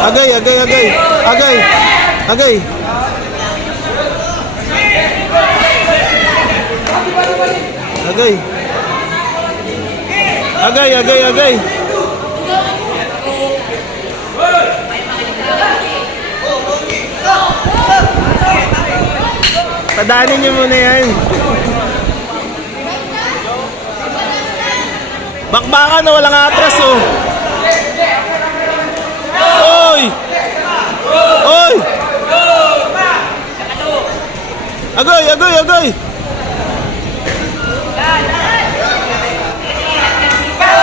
Agay, agay, agay. Agay. Agay. Agay. Agay, agay, agay. Padaanin niyo muna yan. Bakbakan na walang atras oh. Oy! Oy! Agay, agay, agay.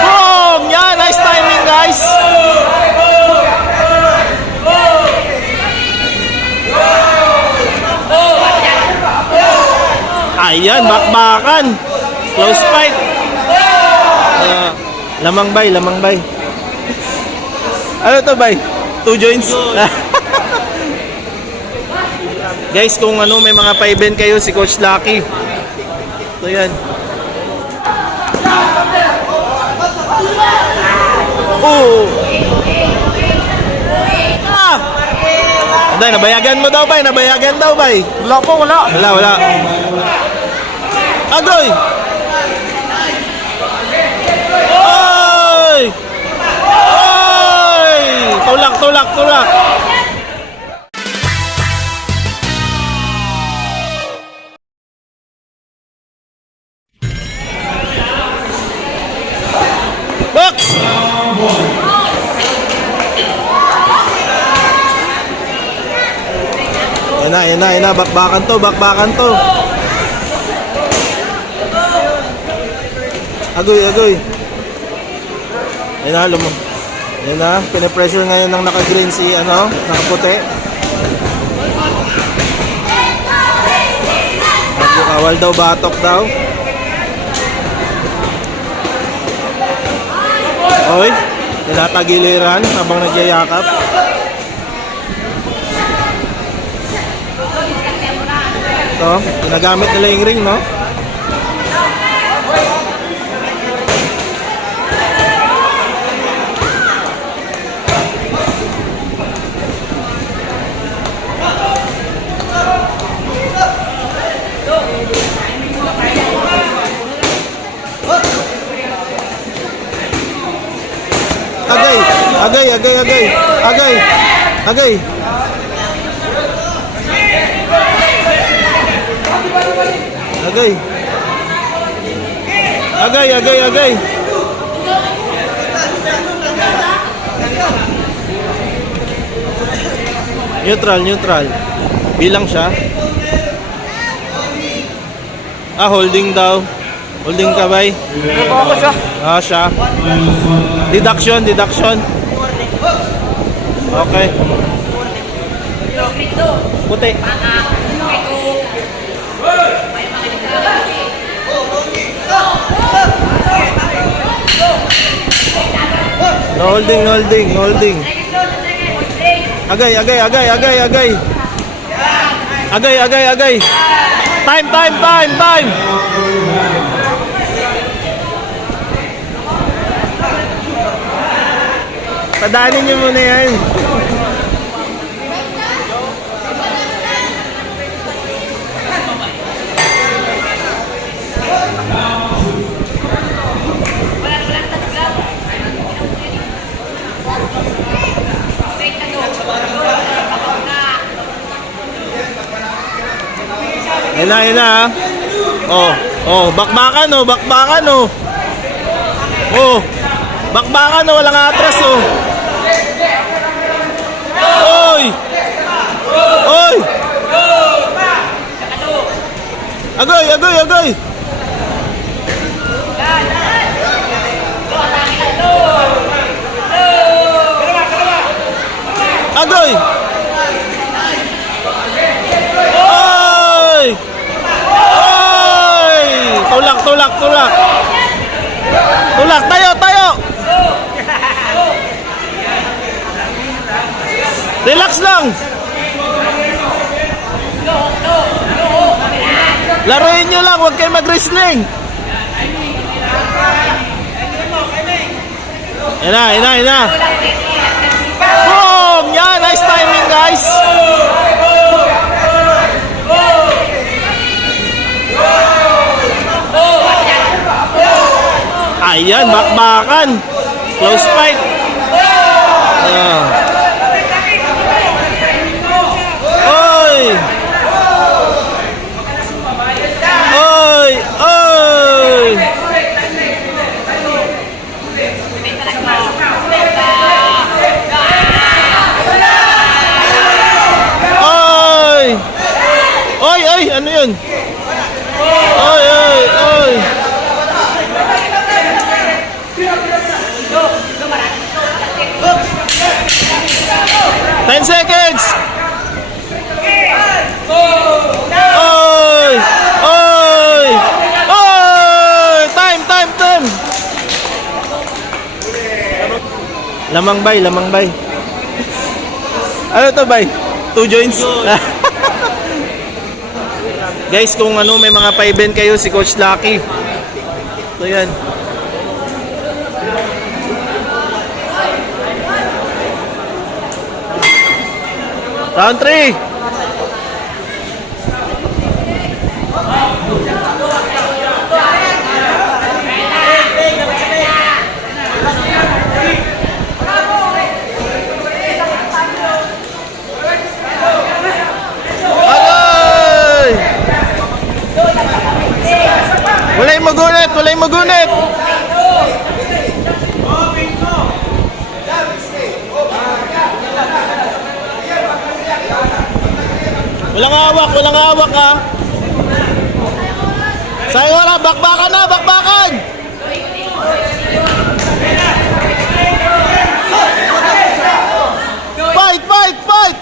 Boom! Yan, nice timing guys. Ayan, bakbakan. Close fight. Lamang bay, lamang bay. Ano to bay? 2 joints? Guys, kung ano may mga pa-event kayo, si Coach Lucky. Ito yan. Oh! Ah! Day, nabayagan mo daw bay, nabayagan daw bay. Wala po, wala. Wala, wala. Agoy! Oy! Oy! Tulak, tulak, tulak. Box! Yan na, bakbakan to, bakbakan to. Agoy, agoy. Yan na, yan na, pinapressure ngayon ng naka-green si, nakaputi. Kawal daw, batok daw. Oy, tinatagiliran habang nagyayakap. Ito, ginagamit nila yung ring, no? Agay, agay, agay, agay, agay, agay. Agay. Agay, agay, agay. Neutral, neutral. Bilang siya. Holding daw. Holding ka bay? Ako siya. Siya. Deduction, deduction. Okay. Puti. No holding, no holding, no holding. Agay, agay, agay, agay, agay. Agay, agay, agay. Time, time, time, time. Padaanin niyo muna yan. Yan na, yan na. Bakbakan oh, bakbakan oh. Oh, bakbakan oh, walang atras oh. Oy! Oy! Agoy, agoy, agoy. Agoy! Oy! Oy! Tulak, tulak, tulak. Tulak, tayo, tayo. Relax lang. Laruin nyo lang, huwag kayo mag-wrestling. Yan na, yan na, yan na. Boom! guys! Ayan, bakbakan. Close fight. Ayan. Oy! Oy! Oy! Oy! Oy! Oy! Ano yun? Oy! Oy! Oy! 10 seconds! Oy! Oy! Oy! Time! Time! Time! Lamang bay, lamang bay. Ano to bay? 2 joints? Guys, kung ano may mga pa-event kayo, si Coach Lucky. Ito yan. Round 3. Agay! Walay magunit, walay magunit. Walang hawak ha. Sayora, bakbakan na, bakbakan. Fight, fight, fight.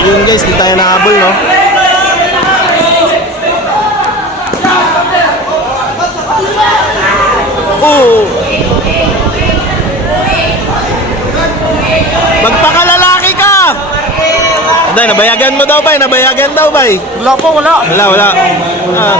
Ayun guys, di tayo nahabol no. Oh. Magpakalalaki ka! Day, nabayagan mo daw, bay. Nabayagan daw, bay. Wala po, wala. Wala. Ah.